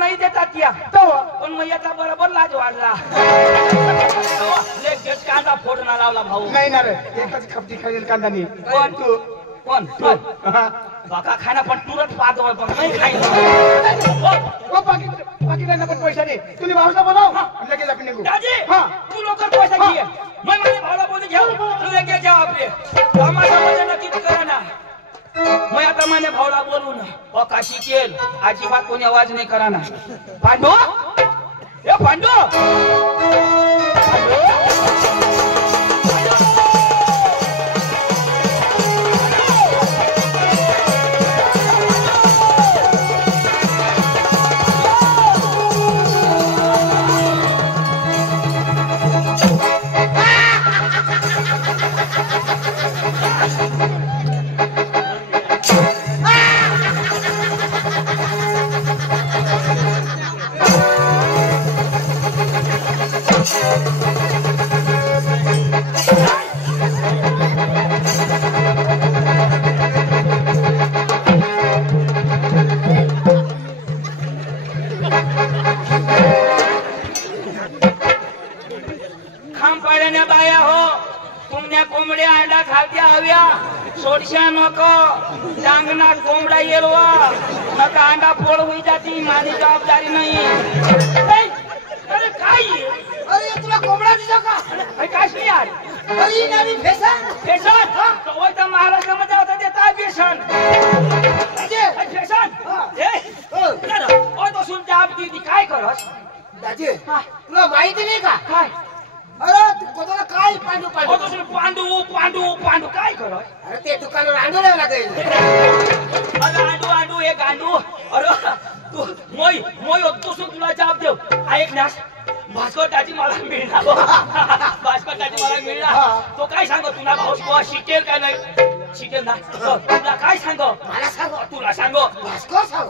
नाही देतात या पण मग याचा बरोबर लाज वाढला लेच कांदा फोडणं लावला भाऊ नाही ना रे एकच खपटी खाईल कांदा नाही कोण तू कोण बाका खाना पण तुरंत पाहतो पण नाही खाईन बाकी त्यांना पण पैसा दे तुम्ही भाऊला बोलाव लगेच आपण निघू दाजी तू लवकर पैसा घे मैं माझ्या भावाला बोलून घेऊ तू लगेच जाऊ आपले कामाचा मजा नक्कीच करा ना मैं आता माझ्या भावाला बोलून काशी केल अजिबात कोणी आवाज नाही करा ना पांडू ए पांडू बाया हो तुमने कोंबड्या अंडा खालत्या हव्या सोडशा नको डांगना कोंबडा येलवा नका अंडा फोड होई जाती माझी जबाबदारी नाही अरे काय अरे तुला कोंबडा दिसला का अरे काश नाही यार अरे नवी फॅशन फॅशन तो तर महाराष्ट्रामध्ये होता देता फॅशन फॅशन ओ तो सुन जाब दी काय करस दाजी तुला माहिती नाही का काय अरे तू कोणाला काय पांडू पांडू पांडू पांडू पांडू काय करस अरे ते दुकानावर अंडू लावला लागेल अरे अंडू अंडू एक अंडू अरे तू मोय मोय तू सुन तुला जाब देव ऐक ना भास्कर दाजी मला मिळणार भास्कर दाजी मला मिळणार तो काय सांग तुला भाऊ शिकेल का नाही शिकेल ना तुला काय सांग मला सांग तुला सांग भास्कर सांग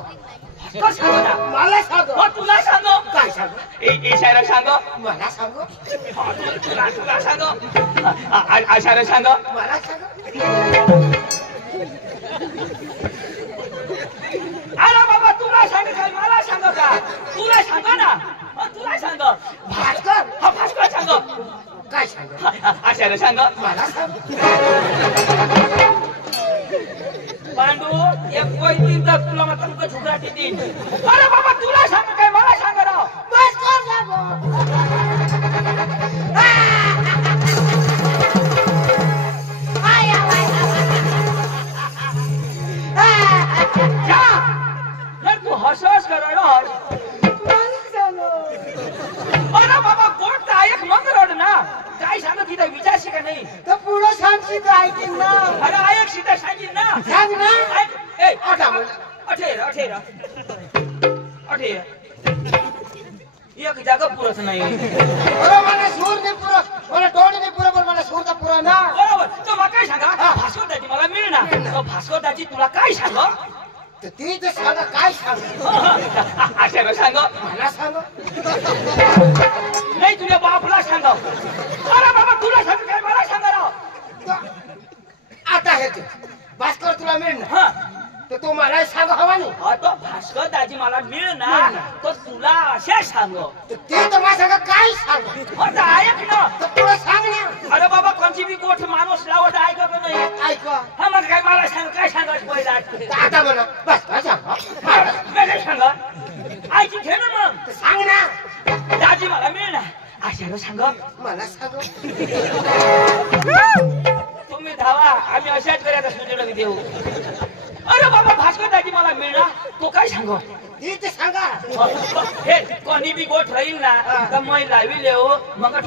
भास्कर सांग ना मला सांग तुला सांग काय सांग इशारा सांग मला सांग तुला तुला सांग इशारा सांग मला सांग अरे बाबा तुला सांग काय मला सांग का तुला सांग ना तुला सांग भास्कर भास्कर सांग काय सांग आचार्य सांग मला सांग पांडू एक कोई दिन तक तुला मग तुमका झुकराटी दिन अरे बाबा तुला सांग काय मला सांग राव भास्कर सांग तू हसस कर अरे बाबा कोण तर एक मग रड ना काय सांग तिथे विचारशी का नाही तर पुढं सांगशी तर ऐकीन ना अरे ऐक सीता सांगीन ना सांग ना ए अठेर अठेर अठेर एक जागा पुरत नाही अरे मला सूर नाही पुरं मला तोंड नाही पुरं पण मला सूर तर पुरं ना बरोबर तो मग काय सांगा भास्कर दाजी मला मिळणार तो भास्कर दाजी तुला काय सांग तर ती तर सांग काय सांग आचार्य सांग मला सांग नाही तुझ्या बापला सांग अरे बाबा तुला सांग काय मला सांग राव आता हे ते भास्कर तुला मिळणार हा तर तो मला सांग हवा नाही तो भास्कर दाजी मला मिळणार तो तुला अशा सांग तर ते तर मला सांग काय सांग आता ऐक ना तर तुला सांग ना अरे बाबा कोणची बी गोठ माणूस लावत ऐकत नाही ऐक हा मग काय मला सांग काय सांगायचं पहिला आता म्हणा बस काय सांग काय सांग ऐकी घे ना मग तर सांग ना दाजी मला मिळणार आशाला सांग मला सांग तुम्ही धावा आम्ही अशाच करायचा सुजड देऊ अरे बाबा भास्कर दाजी मला मिळणार तो काय सांग ती तर सांगा हे कोणी बी गोठ राहील ना तर मै लावी लेव मग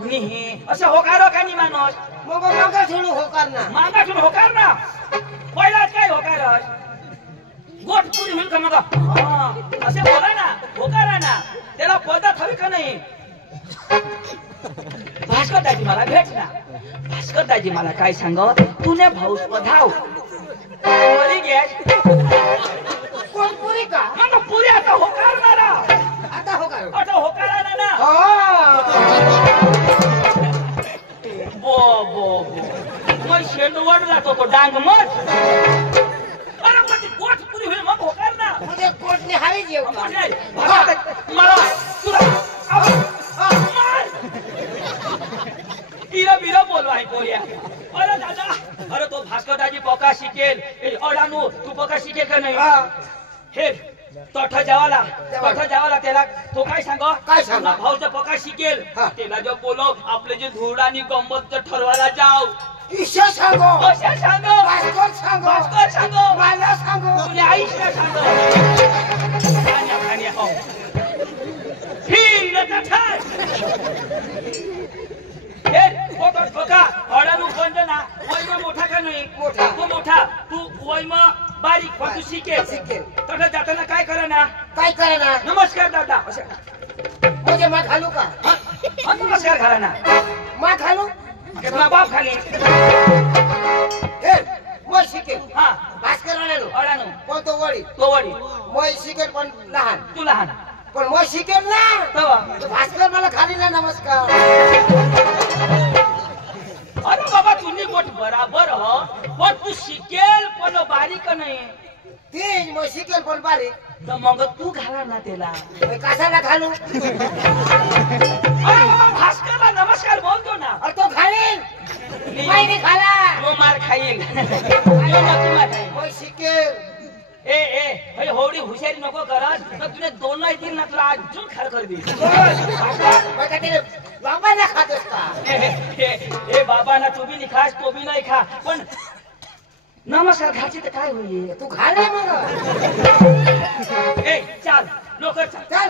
निही असं होकार का नाही माणूस मग मागा सोडू होकार ना मागाठून होकार ना पहिलाच काय होकार गोठ पुरी होईल का मग असे बोला ना होकारा ना त्याला पद्धत हवी का नाही भास्कर दाजी मला भेट ना भास्कर दाजी मला काय सांग तुने भाऊ धाव मरी गॅस कोण पुरी का मग पुरी आता होकारणारा आता होकार आता होकारा ना बो बो मग शेंडवड राहतो तो डांग मत अरे मग गोठ पुरी होईल मग होकार ना म्हणजे कोर्टने हावी येऊ का? मोठे मला तुला मार हिरा बिरा बोलवा आहे कोरिया अरे दादा अरे तो भास्कर दाजी पोका शिकेल अडानू तू पोका शिकेल का नाही हे तोठा जावाला त्याला तो काय सांग भाऊचा पोका शिकेल त्याला जो बोलो आपले जे धूळ आणि गंमत ठरवायला जाव ईशा सांगो कशा सांगो भास्कर सांगो मला सांगो तुझ्या आईला सांगो खाण्या हो फिर नटार हे पोका अडानू बंद ना वैमा मोठा का नाही मोठा तू वैमा बारीक पण तू शिकेल तोठा जाताना काय करा ना नमस्कार दादा मुझे माँ घालू का नमस्कार करा ना माँ घालू माँ बाप खाली मैं शिकेल हा भास्कर अडानू पण तो वडी मैं शिकेल पण लहान तू लहान पण मैं शिकेल ना तेव्हा तो भास्कर मला खाली ना नमस्कार अरे बाबा तुम्ही गोट बराबर हो पण तू शिकेल पण बारीक नाही तीन मैं शिकेल पण बारीक तर मग तू घाला ना त्याला मैं कशाला घालू अरे बाबा भास्करला नमस्कार बोलतो ना और तो घालीन मैं नहीं खाला तो मार खाईल यो नक्की मार खाईल मैं शिकेल ए होडी हुशारी नको करस तर तुझे दोन येतील ना तुला अजून खार कर देईल मैं कहते बाबा ना खातोस का ए बाबा ना तू भी नहीं खास तो भी नहीं खा पण नमस्कार खायची तर काय होईल तू घाले मग ए चल लवकर चल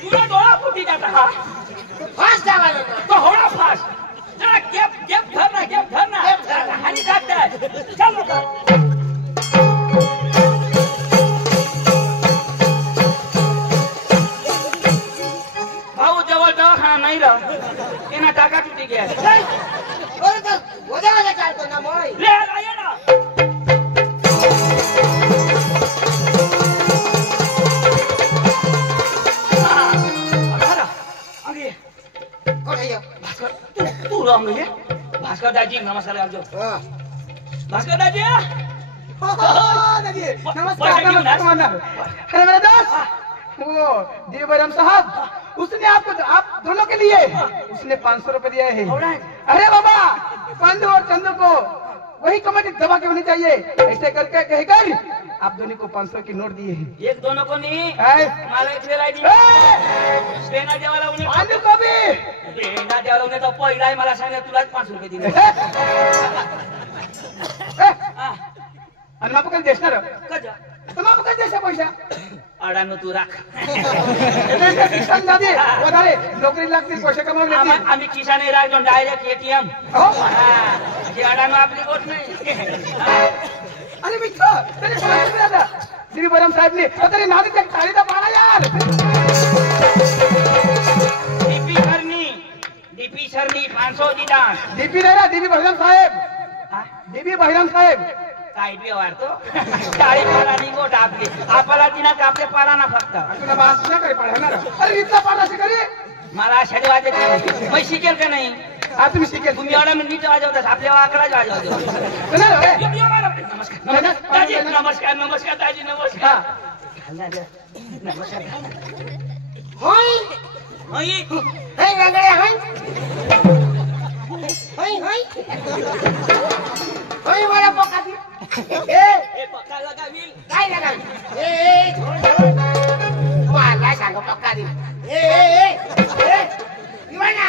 तुला डोळा फुटी जाता हा फास्ट जावा ना तो होडा फास्ट जरा गॅप धर ना हानी टाकताय चल लवकर भाऊ जवळ दवाखाना नाही राह एना टाका तुटी गया अरे तो वजा चालतो ना मोय ले ये ना तू रंग ये भास्कर दाजी नमस्कार करजो भास्कर दाजी नमस्कार अरे मेरे दोस्त वो जी बैरम साहब उसने आपको आप दोनों के लिए उसने 500 रुपए दिया है अरे बाबा पंडू और चंदू को वही कमेटी दबा के होनी चाहिए ऐसे करके कहकर आप दोनों को 500 की नोट दिए हैं एक दोनों को नहीं मला एक वेळ आली बेना देवाला उन्हें पंडू को भी बेना देवाला उन्हें तो पहिला आहे मला सांगितलं तुलाच 500 रुपये दिले आणि मग कधी देणार कजा मग कधी देशा पैसा अडानो तू राख शिक्षण दादी वधारे नोकरी लागतील पैसे कमावून आम्ही किसाने राखलो डायरेक्ट एटीएम हे अडानो आपली गोष्ट नाही अरे मित्र तरी समजलं आता श्री बरम साहेबने तरी नादी त्या थाळीचा पाला यार डीपी सरनी 500 दिला डीपी नाही ना डीपी बहिराम साहेब काय बी वाढतो टाळी पाला निघोट आपला दिना आपले पाला ना फक्त तुला बास ना करे पडणार अरे इथला पाला शिकारी मला शनिवार देते मी शिकेल का नाही आज तुम्ही शिकेल तुम्ही एवढा नीट वाजवतात आपल्या आकडाच वाजवतो नमस्कार नमस्कार दाजी नमस्कार नमस्कार होय होय हे वेगळे होय होय मला पोका दी ए पक्का लगावील काय लगावी मला सांग पक्का दी इवाना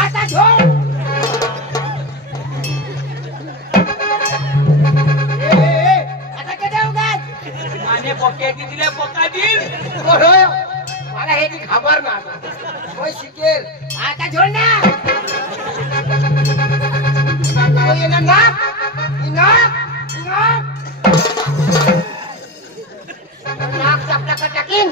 आता झोड आता कधी उगाच माने पोके दिले पोका दिल मला हे ती खबर ना होय शिकेल आता झोड ना नाक चपला टाकीन